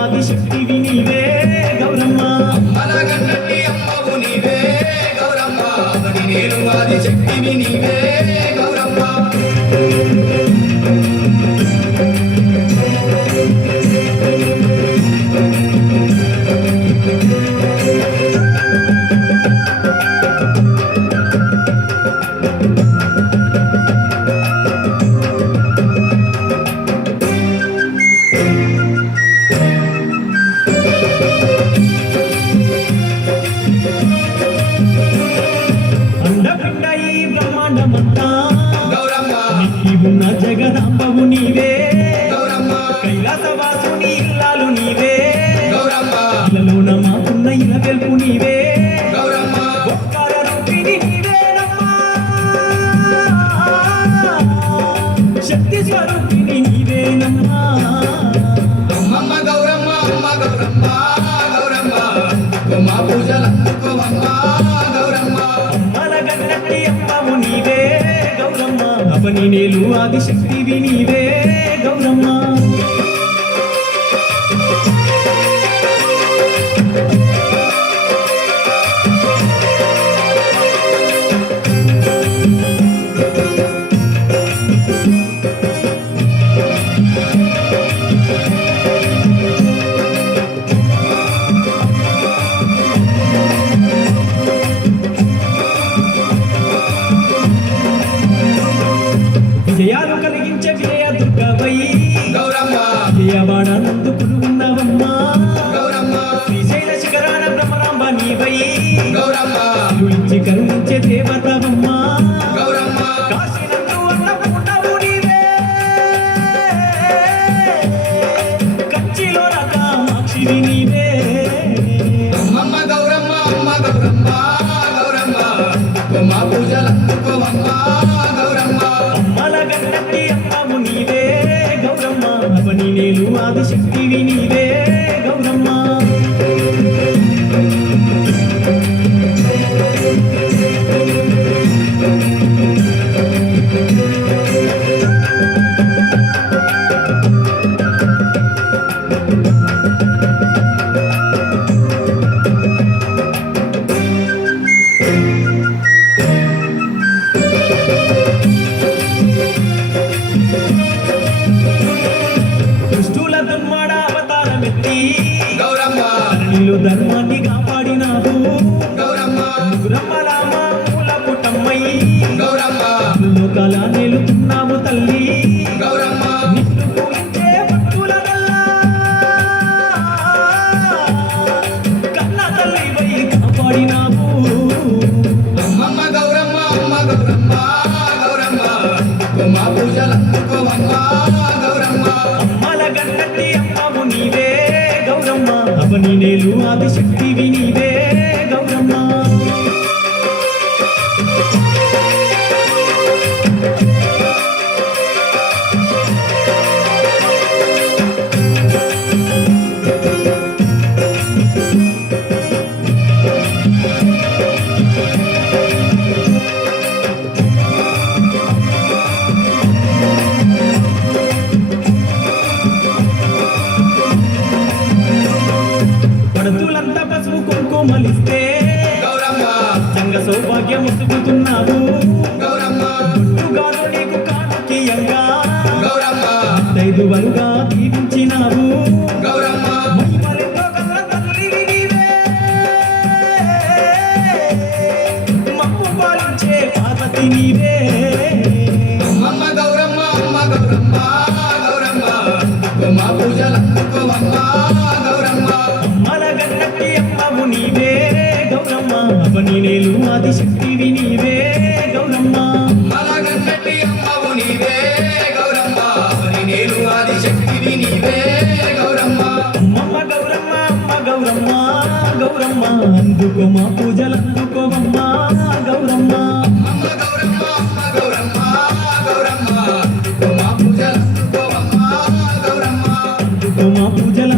ఆదిశక్తివి నీవే గౌరమ్మ, అమ్మలగన్నట్టి అమ్మవు నీవే గౌరమ్మ, అవని నేను ఆదిశక్తివి నీవే గౌరమ్మ. జగదాంబవు నీవే గౌరమ్మ, కైలాసవాసుని ఇల్లాలు నీవే గౌరమ్మ, ఇలలోన మాకున్న ఇల వెల్పు నీవే గౌరమ్మ, ఒక్కర రూపిణి నీవేనమ్మా, శక్తి స్వరూపిణి నీవేనమ్మా. అమ్మమ్మ గౌరమ్మ, అమ్మ గౌరమ్మ, గౌరమ్మ మా పూజలందుకోవమ్మ గౌరమ్మ. అమ్మలగన్నట్టి అమ్మవు నీవే గౌరమ్మ, అవని నేలు ఆదిశక్తివి నీవే గౌరమ్మ. విజయాలు కలిగించే విజయ దుర్గవై గౌరమ్మ, విజయవాడనందుకులు ఉన్నవమ్మా గౌరమ్మ, శ్రీశైల శిఖరాన బ్రహ్మరాంబ నీవై గౌరమ్మ, కరుణించి కరుణించే దేవతవమ్మా గౌరమ్మ, కాశీనందు అన్నపూర్ణవు నీవే, కంచిలో కామాక్షివి నీవే. అమ్మమ్మ గౌరమ్మ, అమ్మ గౌరమ్మ, గౌరమ్మ మా పూజలందుకోవమ్మ గౌరమ్మ. అమ్మలగన్నట్టి అమ్మవు నీవే గౌరమ్మ, అవని నేలు ఆదిశక్తివి నీవే గౌరమ్మ. దుష్టుల దుర్మాడ అవతారమెత్తి గౌరమ్మ, ధరణిలో ధర్మాన్ని కాపాడినావు గౌరమ్మ, గురమ్మలామ మూల పుట్టమ్మై గౌరమ్మ, లోకాల నేలుతున్నావు తల్లి, గౌరమ్మ, నిన్ను పూజించే భక్తుల వల్ల కన్న తల్లివై కాపాడినావు. అమ్మమ్మ గౌరమ్మ, అమ్మ గౌరమ్మ, గౌరమ్మ మా పూజలందుకోవమ్మ గౌరమ్మ. అమ్మలగన్నట్టి అమ్మవు నీవే గౌరమ్మ, అవని నేలు ఆదిశక్తివి నీవే గౌరమ్మ. పడుతులంతా పసుపు కుంకుమలిస్తే గౌరమ్మ, సంగ సౌభాగ్యం ముసుగుతున్నావు, గౌరమ్మ, గుట్టుగాను నీకు కానుకీయంగా గౌరమ్మ, దైదువలుగా దీవించినావు. గౌరమ్మ, మహిమలెంతో కన్న తల్లివి నీవే, మమ్ము పాలించే పార్వతి నీవే. అమ్మ గౌరమ్మ, అమ్మ గౌరమ్మ, గౌరమ్మ మా పూజలందుకోవమ్మ గౌరమ్మ అమ్మల గన్నట్టి అమ్మవు నీవే గౌరమ్మ అవని నేలు ఆదిశక్తివి నీవే గౌరమ్మ మలగన్నటి అమ్మవు నీవే గౌరమ్మ అవని నేలు ఆదిశక్తివి నీవే గౌరమ్మ అమ్మ గౌరమ్మ అమ్మ గౌరమ్మ గౌరమ్మ అందుకో మా పూజలందుకోవమ్మ గౌరమ్మ అమ్మ గౌరమ్మ అమ్మ గౌరమ్మ గౌరమ్మ మా పూజలందుకోవమ్మ గౌరమ్మ అందుకో మా పూజల